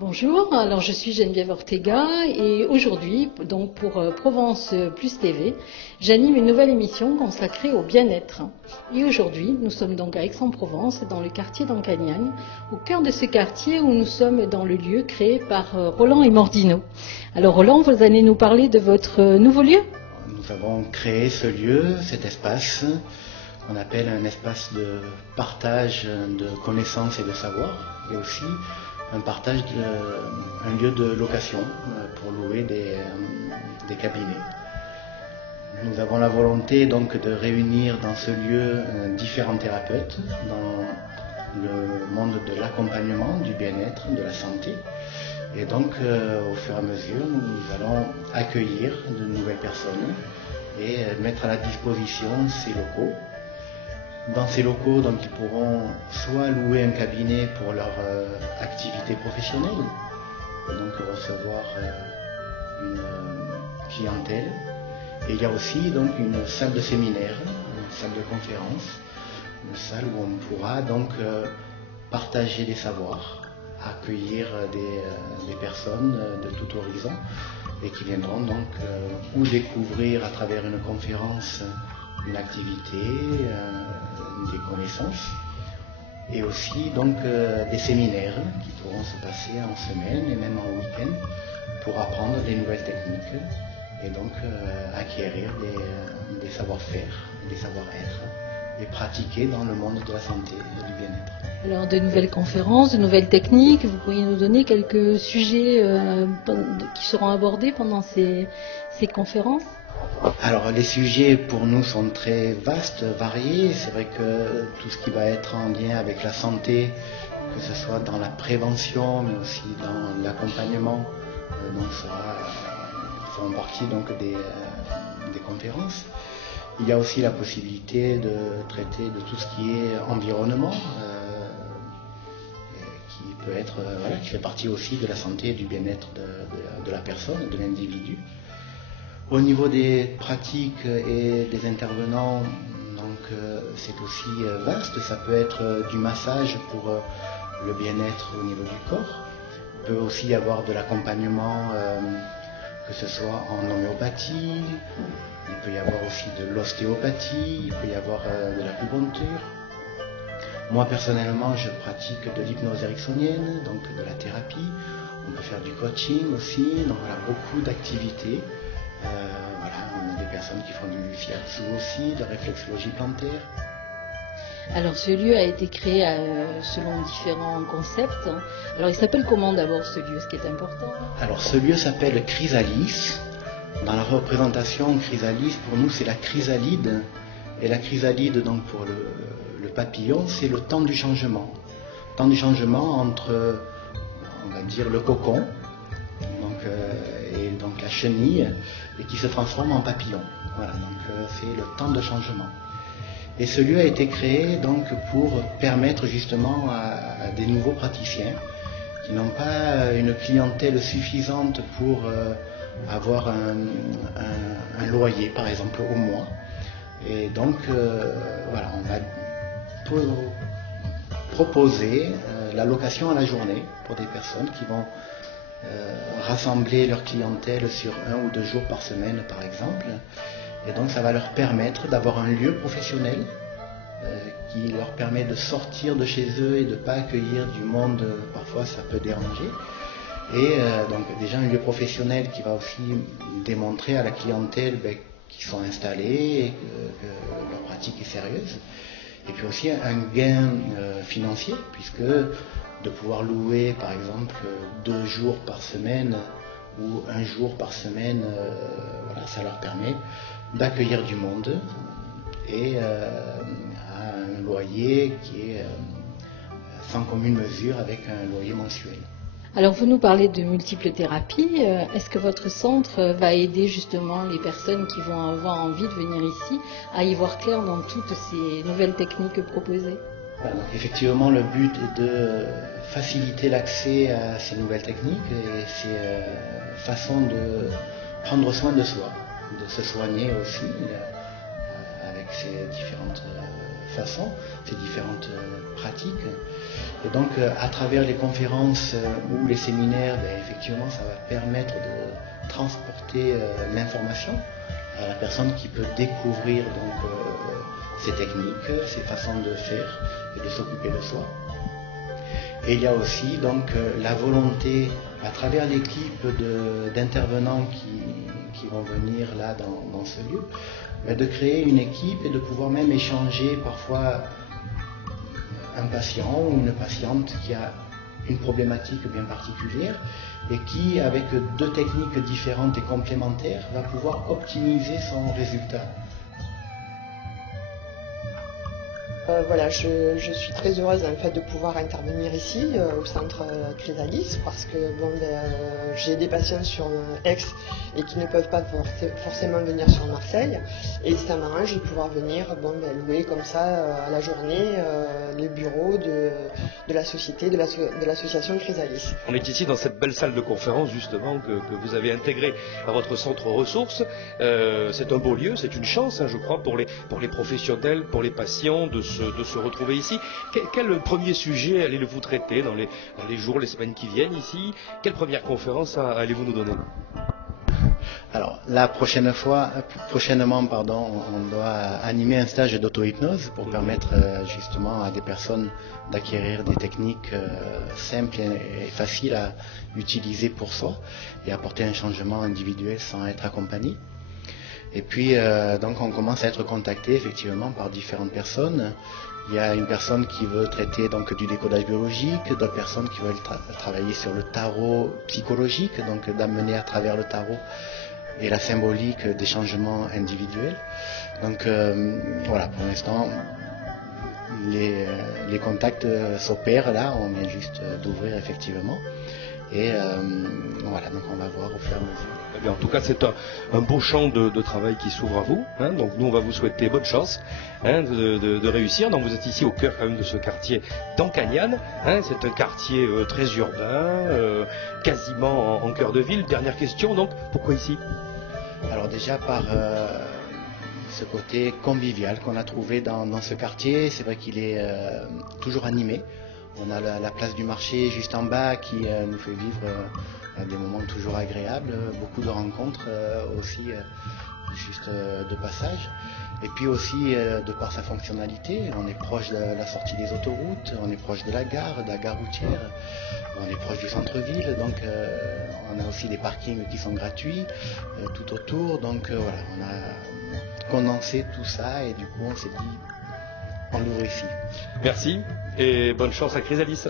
Bonjour, alors je suis Geneviève Ortega et aujourd'hui, donc pour Provence Plus TV, j'anime une nouvelle émission consacrée au bien-être. Et aujourd'hui, nous sommes donc à Aix-en-Provence, dans le quartier d'Ancagnagne, au cœur de ce quartier où nous sommes dans le lieu créé par Roland et Mordino. Alors Roland, vous allez nous parler de votre nouveau lieu ? Nous avons créé ce lieu, cet espace, qu'on appelle un espace de partage de connaissances et de savoir, et aussi un lieu de location pour louer des cabinets. Nous avons la volonté donc de réunir dans ce lieu différents thérapeutes dans le monde de l'accompagnement, du bien-être, de la santé. Et donc au fur et à mesure, nous allons accueillir de nouvelles personnes et mettre à la disposition ces locaux. Dans ces locaux, donc, ils pourront soit louer un cabinet pour leur activité professionnelle, et donc recevoir une clientèle. Et il y a aussi donc une salle de séminaire, une salle de conférence, une salle où on pourra donc partager des savoirs, accueillir des personnes de tout horizon et qui viendront donc ou découvrir à travers une conférence une activité, des connaissances, et aussi donc des séminaires qui pourront se passer en semaine et même en week-end pour apprendre des nouvelles techniques et donc acquérir des savoir-faire, des savoir-être et pratiquer dans le monde de la santé et du bien-être. Alors de nouvelles conférences, de nouvelles techniques, vous pourriez nous donner quelques sujets qui seront abordés pendant ces conférences ? Alors les sujets pour nous sont très vastes, variés. C'est vrai que tout ce qui va être en lien avec la santé, que ce soit dans la prévention, mais aussi dans l'accompagnement, feront partie donc des conférences. Il y a aussi la possibilité de traiter de tout ce qui est environnement, qui fait partie aussi de la santé et du bien-être de la personne, de l'individu. Au niveau des pratiques et des intervenants, c'est aussi vaste. Ça peut être du massage pour le bien-être au niveau du corps. Il peut aussi y avoir de l'accompagnement, que ce soit en homéopathie. Il peut y avoir aussi de l'ostéopathie. Il peut y avoir de l'acupuncture. Moi personnellement, je pratique de l'hypnose ericksonienne, donc de la thérapie. On peut faire du coaching aussi. Donc voilà, beaucoup d'activités. On a des personnes qui font du shiatsu aussi, de la réflexologie plantaire. Alors ce lieu a été créé selon différents concepts. Alors il s'appelle comment d'abord ce lieu, ce qui est important ? Alors ce lieu s'appelle Chrysalis. Dans la représentation, Chrysalis pour nous c'est la chrysalide. Et la chrysalide donc pour le papillon c'est le temps du changement. Temps du changement entre, on va dire, le cocon et donc la chenille, et qui se transforme en papillon. Voilà, donc c'est le temps de changement. Et ce lieu a été créé donc pour permettre justement à des nouveaux praticiens qui n'ont pas une clientèle suffisante pour avoir un loyer par exemple au mois. Et donc on va proposer la location à la journée pour des personnes qui vont rassembler leur clientèle sur 1 ou 2 jours par semaine par exemple, et donc ça va leur permettre d'avoir un lieu professionnel qui leur permet de sortir de chez eux et de ne pas accueillir du monde, parfois ça peut déranger, et donc déjà un lieu professionnel qui va aussi démontrer à la clientèle qu'ils sont installés et que leur pratique est sérieuse, et puis aussi un gain financier, puisque de pouvoir louer par exemple 2 jours par semaine ou 1 jour par semaine, ça leur permet d'accueillir du monde et à un loyer qui est sans commune mesure avec un loyer mensuel. Alors vous nous parlez de multiples thérapies. Est-ce que votre centre va aider justement les personnes qui vont avoir envie de venir ici à y voir clair dans toutes ces nouvelles techniques proposées ? Donc effectivement, le but est de faciliter l'accès à ces nouvelles techniques et ces façons de prendre soin de soi, de se soigner aussi avec ces différentes façons, ces différentes pratiques. Et donc à travers les conférences ou les séminaires, effectivement ça va permettre de transporter l'information à la personne qui peut découvrir donc ces techniques, ces façons de faire et de s'occuper de soi. Et il y a aussi donc la volonté à travers l'équipe d'intervenants qui vont venir là dans ce lieu, de créer une équipe et de pouvoir même échanger parfois un patient ou une patiente qui a une problématique bien particulière et qui, avec 2 techniques différentes et complémentaires, va pouvoir optimiser son résultat. Voilà, je suis très heureuse en fait de pouvoir intervenir ici au centre Chrysalis parce que j'ai des patients sur Aix et qui ne peuvent pas forcément venir sur Marseille et ça m'arrange de pouvoir venir louer comme ça à la journée les bureaux de la société, de l'association Chrysalis. On est ici dans cette belle salle de conférence justement que vous avez intégrée à votre centre ressources. C'est un beau lieu, c'est une chance je crois pour les professionnels, pour les patients de se retrouver ici. Quel premier sujet allez-vous traiter dans les jours, les semaines qui viennent ici? Quelle première conférence allez-vous nous donner? Alors, prochainement, on doit animer un stage d'auto-hypnose pour permettre justement à des personnes d'acquérir des techniques simples et faciles à utiliser pour soi et apporter un changement individuel sans être accompagné. Et puis, donc, on commence à être contacté effectivement par différentes personnes. Il y a une personne qui veut traiter donc du décodage biologique, d'autres personnes qui veulent travailler sur le tarot psychologique, donc d'amener à travers le tarot et la symbolique des changements individuels. Donc voilà, pour l'instant, les contacts s'opèrent là, on vient juste d'ouvrir effectivement. Et voilà, donc on va voir au fur et à mesure. Eh bien, en tout cas, c'est un beau champ de travail qui s'ouvre à vous. Donc nous, on va vous souhaiter bonne chance de réussir. Donc vous êtes ici au cœur quand même de ce quartier d'Ancagnane. C'est un quartier très urbain, quasiment en cœur de ville. Dernière question, donc, pourquoi ici? Alors déjà par ce côté convivial qu'on a trouvé dans ce quartier. C'est vrai qu'il est toujours animé. On a la place du marché juste en bas qui nous fait vivre des moments toujours agréables, beaucoup de rencontres aussi juste de passage. Et puis aussi de par sa fonctionnalité, on est proche de la sortie des autoroutes, on est proche de la gare routière, on est proche du centre-ville, donc on a aussi des parkings qui sont gratuits tout autour. Donc voilà, on a condensé tout ça et du coup on s'est dit on l'ouvre ici. Merci et bonne chance à Chrysalis.